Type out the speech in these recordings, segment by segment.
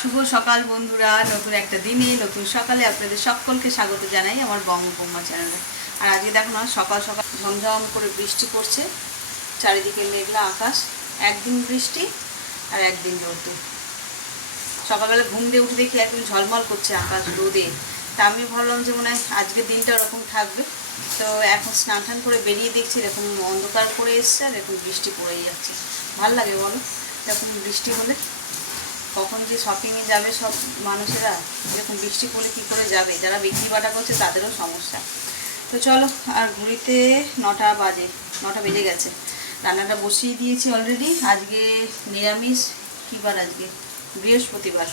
শুভ সকাল বন্ধুরা, নতুন একটা দিনে, নতুন সকালে আপনাদের সকলকে স্বাগত জানাই আমার বঙ্গবম্মা চ্যানেলে। আর আজকে দেখুন সকাল সকাল ঝমঝম করে বৃষ্টি পড়ছে, চারিদিকে মেঘলা আকাশ, একদিন বৃষ্টি আর একদিন রোদে। সকালবেলা ঘুম দিয়ে উঠে দেখি একদম ঝলমল করছে আকাশ রোদে। তা আমি ভাবলাম যে মনে হয় আজকের দিনটা ওরকম থাকবে। তো এখন স্নান টান করে বেরিয়ে দেখছি এরকম অন্ধকার করে এসছে আর এরকম বৃষ্টি পড়েই যাচ্ছে। ভালো লাগে বলো? এরকম বৃষ্টি হলে? কখন যে শপিংয়ে যাবে সব মানুষেরা, এরকম বৃষ্টি পড়লে কী করে যাবে? যারা বিক্রি বাটা করছে তাদেরও সমস্যা। তো চলো, আর ঘুরিতে নটা বাজে, নটা বেজে গেছে। রান্নাটা বসিয়ে দিয়েছি অলরেডি আজকে নিরামিষ, কী বার আজকে? বৃহস্পতিবার।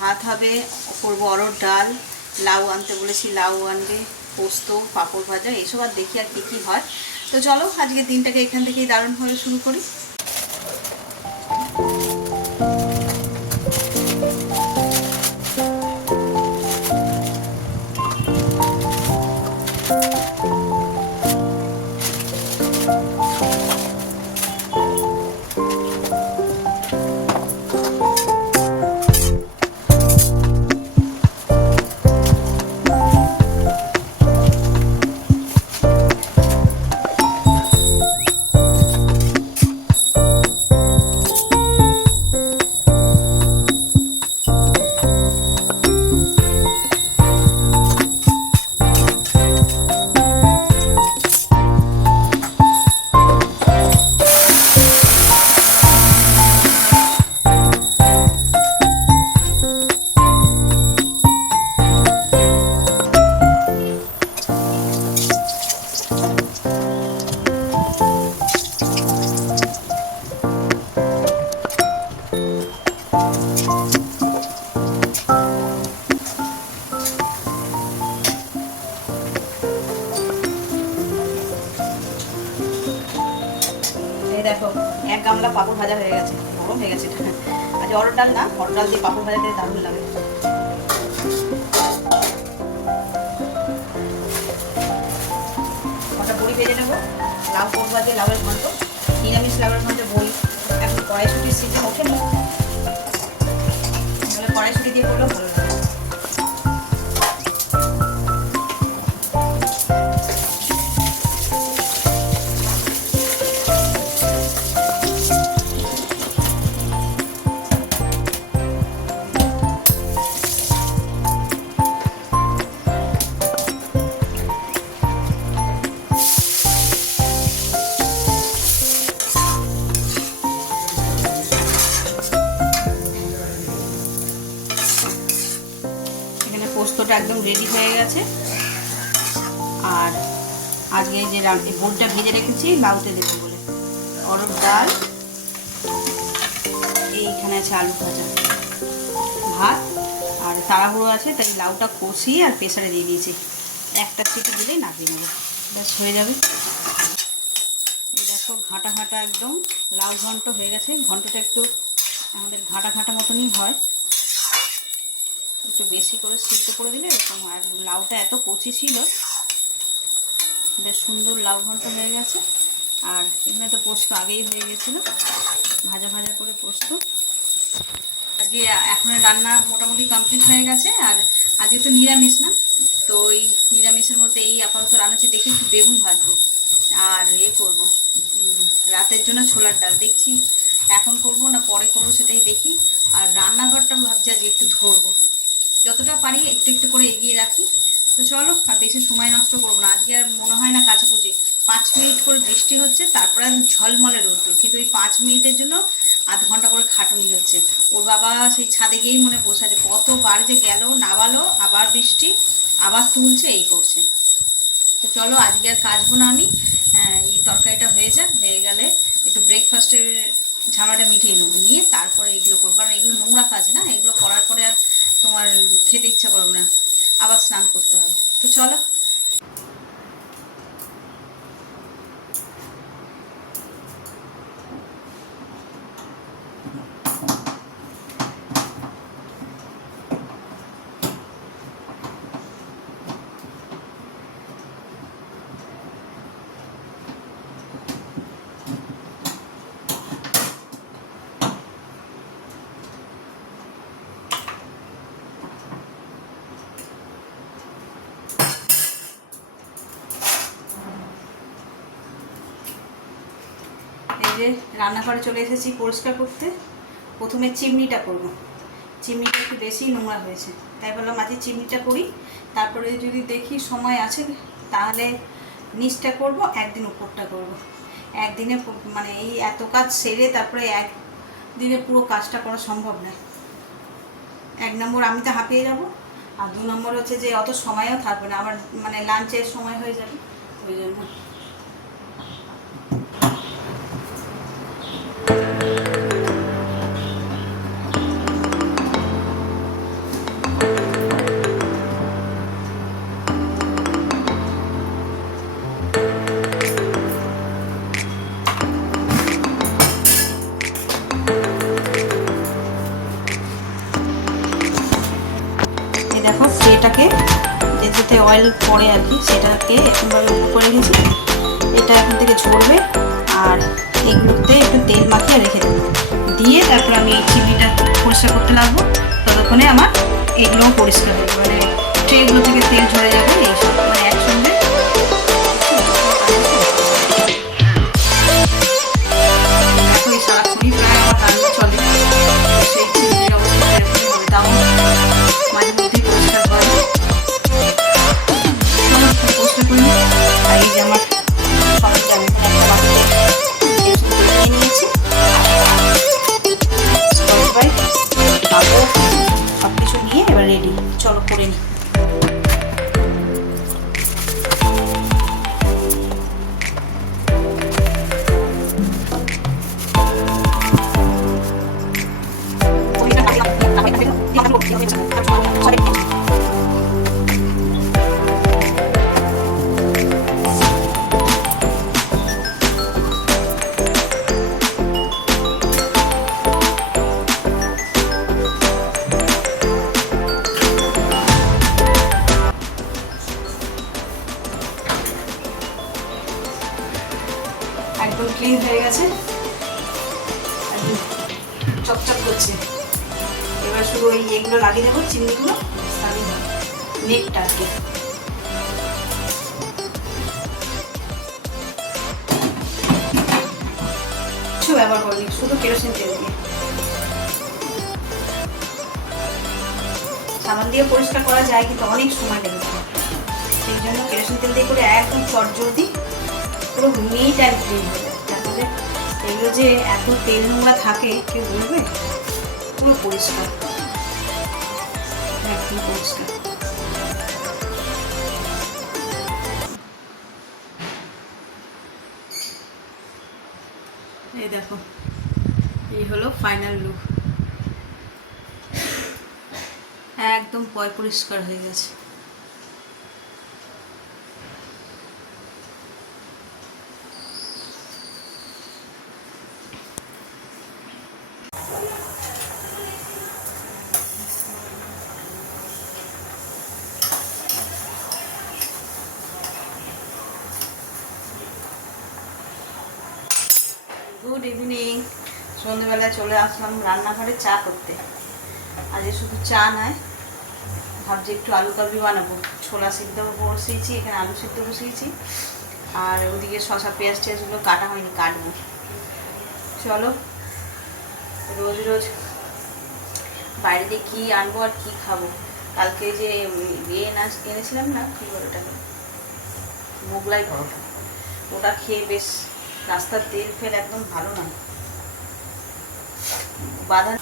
ভাত হবে, করব অরড় ডাল, লাউ আনতে বলেছি, লাউ আনবে, পোস্ত, পাঁপড় ভাজা, এসব আর দেখি আর কী কী হয়। তো চলো, আজকের দিনটাকে এখান থেকেই দারুণভাবে শুরু করি। দারুণ লাগে কটা বড়ি ভেজে নেব? লাউ করব আজকে লাউয়ের ঘন্ট। নিরামিষ লাউয়ের ঘন্টে বড়ি। এখন কড়াইশুটির সিজন। ওঠেনি তাহলে কড়াইশুটি দিয়ে করলেও ভালো লাগে। এখানে একদম রেডি হয়ে গেছে। আর আজকে যে বোলটা ভেজে রেখেছি লাউতে দেবো বলে। অরড় ডাল, এইখানে আছে আলু ভাজা, ভাত, আর তাড়াহুড়ো আছে, তাই লাউটা কষিয়ে আর প্রেসারে দিয়ে দিয়েছি। একটা সিটি দিলেই নামিয়ে নেব। ব্যাস, হয়ে যাবে। দেখো, ঘাঁটা ঘাঁটা একদম লাউ ঘন্ট হয়ে গেছে। ঘন্টটা একটু আমাদের ঘাঁটা ঘাঁটা মতনই হয়। একটু বেশি করে সিদ্ধ করে দিলে এরকম আর লাউটা এত কচি ছিল, বেশ সুন্দর লাউ ঘন্ট হয়ে গেছে। আর এখানে তো পোস্ত আগেই হয়ে গেছিল, ভাজা ভাজা করে পোস্ত। আজকে এখন রান্না মোটামুটি কমপ্লিট হয়ে গেছে, আর আজকে তো নিরামিষ না। তো এই নিরামিষের মধ্যে এই আপাতত রান্নাছি দেখে একটু বেগুন ভাজবো, আর ইয়ে করব। রাতের জন্য ছোলার ডাল দেখছি। এখন করব না পরে করব সেটাই দেখি। আর রান্নাঘরটা ভাবছি আজকে একটু ধরবো। যতটা পারি একটু একটু করে এগিয়ে রাখি। তো চলো আর বেশি সময় নষ্ট করব না। আজকে আর মনে হয় না কাছাকুচি পাঁচ মিনিট করে বৃষ্টি হচ্ছে তারপরে ঝলমলে রোদ্দুর কিন্তু এই পাঁচ মিনিটের জন্য আধ ঘণ্টা করে খাটুনি হচ্ছে। ওর বাবা সেই ছাদে গিয়েই মনে বসে আছে। কতবার যে গেল নামালো আবার বৃষ্টি আবার তুলছে এই করছে। তো চলো আজকে আর কাজবো না আমি। হ্যাঁ, এই তরকারিটা হয়ে যাক হয়ে গেলে একটু ব্রেকফাস্টের ঝামেলাটা মিটিয়ে নেব। নিয়ে তারপরে এগুলো করব। কারণ এগুলো নোংরা কাজ না। এগুলো করার পরে আর তোমার খেতে ইচ্ছা করবে না আবার স্নান করতে হবে। তো চলো। রান্নাঘরে চলে এসেছি পরিষ্কার করতে। প্রথমে চিমনিটা করব। চিমনিটা একটু বেশি নোংরা হয়েছে। তাই বললাম, আজকে চিমনিটা করি। তারপরে যদি দেখি সময় আছে, তাহলে নিচটা করব, একদিন উপরটা করব। একদিনে মানে এই এত কাজ সেরে তারপরে এক দিনে পুরো কাজটা করা সম্ভব নয় এক নম্বর আমি তো হাঁপিয়ে যাব, আর দু নম্বর হচ্ছে যে অত সময়ও থাকবে না। আবার মানে লাঞ্চের সময় হয়ে যাবে, ওই জন্য। অয়েল পরে আর কি, সেটাকে এরকমভাবে করে রেখেছি এটা এখন থেকে ঝরবে আর এগুলোতে একটু তেল মাখিয়ে রেখে দেবো। দিয়ে তারপর আমি এই চিমনিটা পরিষ্কার করতে লাগবো। ততক্ষণে আমার এগুলোও পরিষ্কার হবে মানে ট্রেগুলো থেকে তেল ঝরে যাবে এইসব ব্যবহার করিনি শুধু কেরোসিন তেল দিয়ে। সাবান দিয়ে পরিষ্কার করা যায়, কিন্তু অনেক সময় লেগে যায়। সেই জন্য কেরোসিন তেল দিয়ে করে একদম চটজলদি পুরো ক্লিন হয়ে যায়। তারপরে এগুলো যে এত তেল নোংরা থাকে, কেউ বলবে? পুরো পরিষ্কার। একদম পরিষ্কার। এই দেখো এই হলো ফাইনাল লুক একদম পয় পরিষ্কার হয়ে গেছে। গুড ইভিনিং সন্ধ্যেবেলায় চলে আসলাম রান্নাঘরে চা করতে। আজকে শুধু চা নয়, ভাবছি একটু আলু কাবলি বানাবো। ছোলা সিদ্ধ বসিয়েছি, এখানে আলু সিদ্ধ বসিয়েছি। আর ওদিকে শশা পেঁয়াজ টেয়াজগুলো কাটা হয়নি, কাটবো। চলো, রোজ রোজ বাইরে কী আনব আর কী খাব? কালকে যে ইয়ে না এনেছিলাম না, কী বলে ওটাকে? মোগলাই পরোটা। ওটা খেয়ে বেশ রাস্তার তেল ফেল একদম ভালো না। বাধা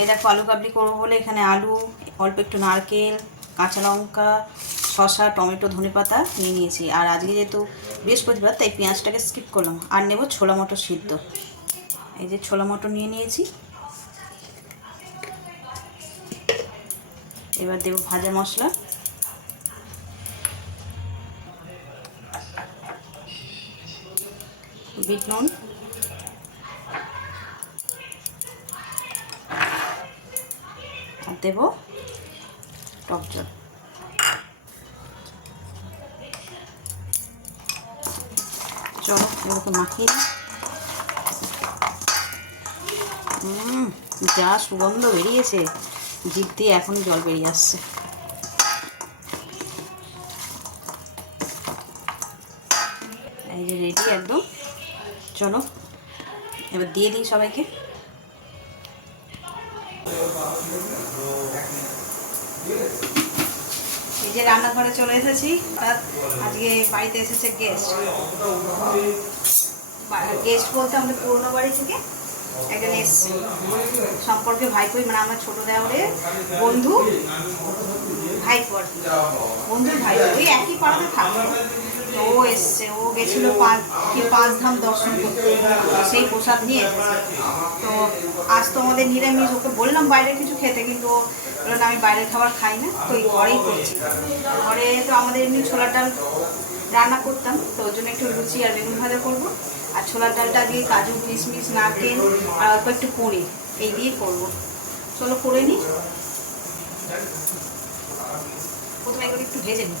এই দেখো আলু কাবলি করব বলে এখানে আলু, অল্প একটু নারকেল কাঁচা লঙ্কা, শসা, টমেটো, ধনেপাতা নিয়ে নিয়েছি। আর আজকে যেহেতু বৃহস্পতিবার, তাই পেঁয়াজটাকে স্কিপ করলাম। আর নেব ছোলা মটর সিদ্ধ। এই যে ছোলা মটর নিয়ে নিয়েছি। এবার দেবো ভাজা মশলা। বিট নুন। আর দেবো টক জল চলো এগুলোকে মাখিয়ে হুম যা সুগন্ধ বেরিয়েছে জিভ দিয়ে এখন জল বেরিয়ে আসছে। এই যে রেডি একদম। চলো, এবার দিয়ে দিই সবাইকে। যে রান্নাঘরে চলে এসেছি। আজকে বাড়িতে এসেছে গেস্ট গেস্ট বলতে আমাদের পুরোনো বাড়ি থেকে একজন এসছে। সম্পর্কে ভাইপোই মানে আমার ছোট দেওয়ারে বন্ধু ভাইপো আর বন্ধুর ভাই একই পাড়াতে থাকতো। তো ও এসছে। ও গেছিল পাঁচ দর্শন করতে। সেই প্রসাদ নিয়ে তো আজ তো আমাদের নিরামিষ। ওকে বললাম বাইরে কিছু খেতে, কিন্তু ও আমি বাইরের খাবার খাই না। তো ওই ঘরেই করছি। ঘরে তো আমাদের এমনি ছোলার ডাল রান্না করতাম। তো ওই জন্য একটু লুচি আর বেগুন ভাজা করব। আর ছোলার ডালটা দিয়ে কাজু, কিশমিশ, নারকেল আর অল্প একটু পনির এই দিয়ে করব। চলো করে নিই প্রথমে একটু ভেজে নিই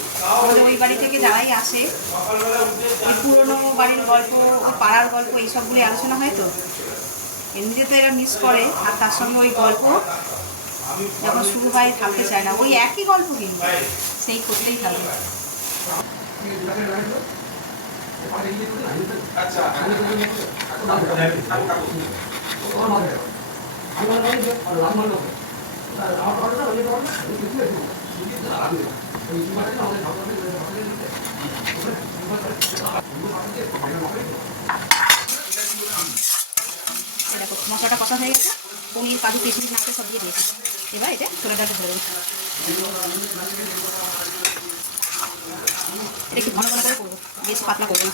আমাদের ওই বাড়ি থেকে যারাই আসে ওই পুরোনো বাড়ির গল্প, ওই পাড়ার গল্প এইসবগুলি আলোচনা হয় তো? এমনিতে তো এরা মিস করে, আর তার সঙ্গে ওই গল্প যখন শুরু হয়, থাকতে চায় না। ওই একই গল্প কিন্তু, সেই করতেই থাকবে এই দেখো, মশলাটা কষা হয়ে গেছে। পনির, কাজু, কিশমিশ নাচতে সব দিয়ে দিয়েছি। এবার এটা ছোলা ডালটা ধরে দেবো। এটা একটু ঘন ঘন করে করব, বেশি পাতলা করব না।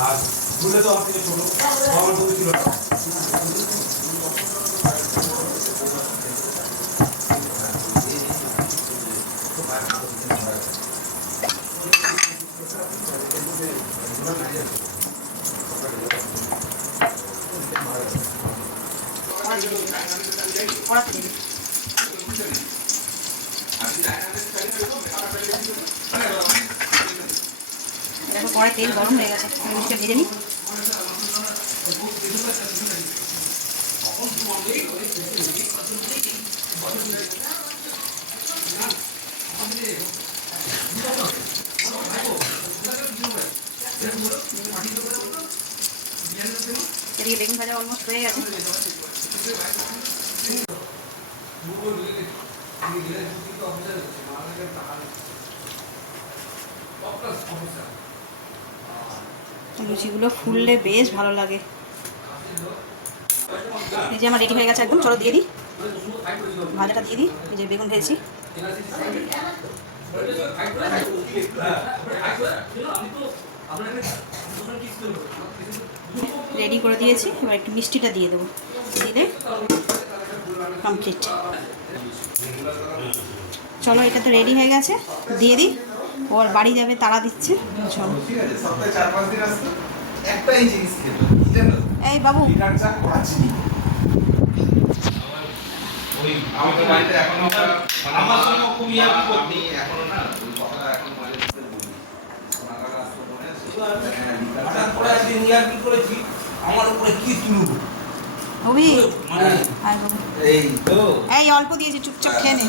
আর তো Thank you. কড়াতে দেবে দেখো, পরে তেল গরম হয়ে গেছে। মিষ্টি ভেজে নিই। এদিকে বেগুন ভাজা অলমোস্ট হয়ে গেছে। লুচিগুলো ফুললে বেশ ভালো লাগে। এই যে আমার রেডি হয়ে গেছে, একদম চলো দিয়ে দিই। ভাজাটা দিয়ে দিই, এই যে বেগুন ভেজেছি। রেডি করে দিয়েছি, এবার একটু মিষ্টিটা দিয়ে দেবো। দিলে কমপ্লিট চলো এটা তো রেডি হয়ে গেছে। দিয়ে দিই। ওর বাড়ি যাবে তারা দিচ্ছে। চলো। ঠিক আছে সপ্তাহে চার পাঁচ দিন আসতো একটাই জিনিস খেত কি জানো এই বাবু। আমার উপরে কি তুলব অভি মানে এই তো। এই অল্প দিয়েছি চুপচাপ খেয়ে নে।